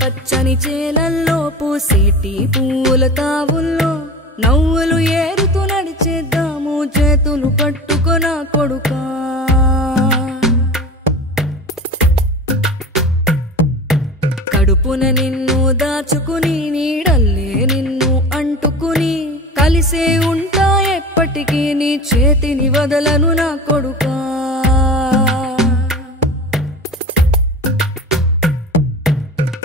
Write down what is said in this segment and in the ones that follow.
పచ్చని చేలల్లో పూసేటి పూల తావుల్లో నవ్వులు ఏరుతూ నడిచేద్దాము చేతులు పట్టుకొన కొడుకా. కడుపున నిన్ను దాచుకుని నీడల్లే నిన్ను అంటుకుని కలిసే ఉంటా ఎప్పటికీ నీ చేతిని వదలను నా కొడుకా.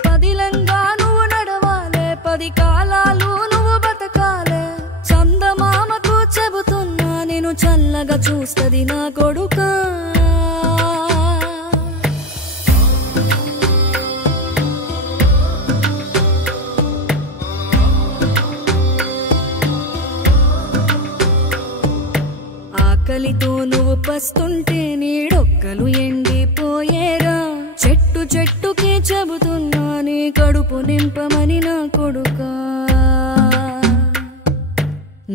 పదిలంగా నువ్వు నడవాలే, 10 కాలాలు నువ్వు బతకాలే. చందమామకు చెబుతున్నా నేను చల్లగా చూస్తది నా కొడుకా. ఆకలితో నువ్వు పస్తుంటే నీడొక్కలు ఎండిపోయేరా. చెట్టు చెట్టుకి చెబుతున్నా నీ కడుపు నింపమని నా కొడుకా.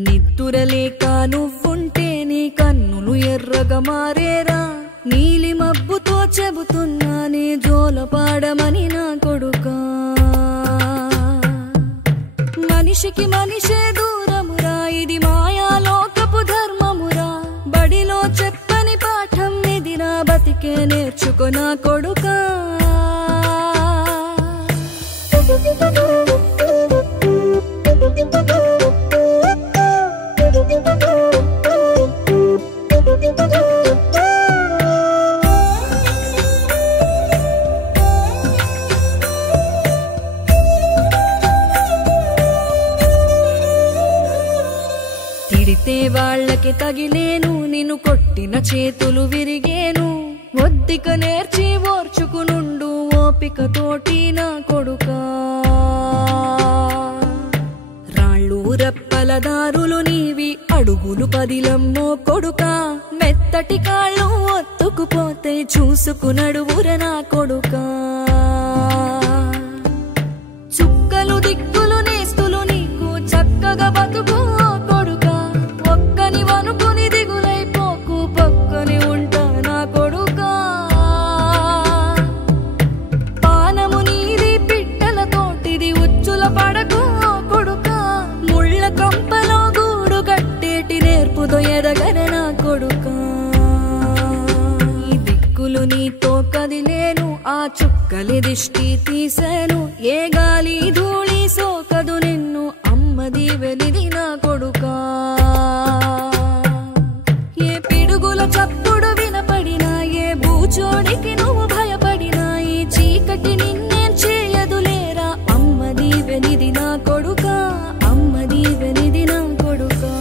నిద్దురలేక నువ్వుంటే నీ కన్నులు ఎర్రగా మారేరా. నీలి మబ్బుతో చెబుతున్నా నీ జోల పాడమని నా కొడుకా. మనిషికి మనిషే దూరమురా, ఇది మాయాలోకపు ధర్మమురా. బడిలో చెప్పని పాఠం ఇదిరా, బతికే నేర్చుకో నా కొడుకా. తిడితే వాళ్ళకి తగిలేను, నిన్ను కొట్టిన చేతులు విరిగేను. ఒద్దిక నేర్చి ఓర్చుకునుండు ఓపిక తోటి నా కొడుకా. రాళ్ళు రప్పల దారులు నీవి, అడుగులు పదిలమ్మో కొడుకా. మెత్తటి కాళ్ళు ఒత్తుకుపోతే చూసుకునడువుర నా కొడుకా. చుక్కలు దిక్కులు నేస్తులు నీకు చక్కగా బతుకు కొడుకా. ఒక్కని వనుకుని దిగులైపోకు, పక్కని ఉంటా నా కొడుకా. పానము నీది పిట్టల తోటిది, ఉచ్చుల పడకు కొడుకా. ముళ్ళ కంపలో గూడు కట్టేటి నేర్పుతో ఎదగన నా కొడుకా. ఈ దిక్కులు నీతో కదిలేను, ఆ చుక్కలి దిష్టి తీసేను. ఏ గాలి ధూళి సోకదు నిన్ను, అమ్మది వెలిది నా కొడుకా. ఏ పిడుగుల చప్పుడు వినపడినా, ఏ బూచోడికి నువ్వు భయపడినా, ఈ చీకటి నిన్నేం చేయదులేరా. అమ్మది వెలిది నా కొడుకా, అమ్మది వెలిది నా కొడుకా.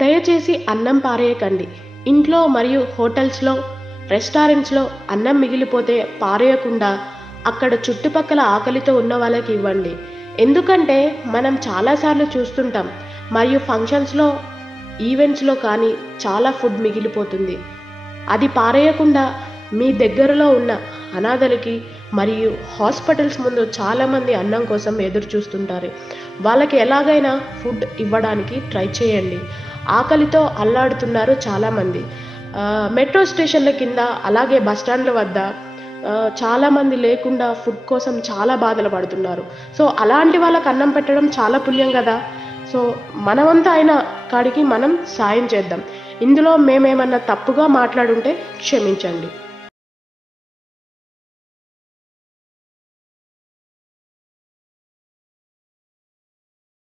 దయచేసి అన్నం పారేయకండి. ఇంట్లో మరియు హోటల్స్లో, రెస్టారెంట్స్లో అన్నం మిగిలిపోతే పారేయకుండా అక్కడ చుట్టుపక్కల ఆకలితో ఉన్న వాళ్ళకి ఇవ్వండి. ఎందుకంటే మనం చాలాసార్లు చూస్తుంటాం, మరియు ఫంక్షన్స్లో, ఈవెంట్స్లో కానీ చాలా ఫుడ్ మిగిలిపోతుంది. అది పారేయకుండా మీ దగ్గరలో ఉన్న అనాథలకి మరియు హాస్పిటల్స్ ముందు చాలామంది అన్నం కోసం ఎదురు చూస్తుంటారు. వాళ్ళకి ఎలాగైనా ఫుడ్ ఇవ్వడానికి ట్రై చేయండి. ఆకలితో అల్లాడుతున్నారు చాలామంది. మెట్రో స్టేషన్ల కింద, అలాగే బస్టాండ్ల వద్ద చాలామంది లేకుండా ఫుడ్ కోసం చాలా బాధలు పడుతున్నారు. సో అలాంటి వాళ్ళకి అన్నం పెట్టడం చాలా పుణ్యం కదా. సో మనమంతా అయిన కాడికి మనం సాయం చేద్దాం. ఇందులో మేమేమన్నా తప్పుగా మాట్లాడుంటే క్షమించండి.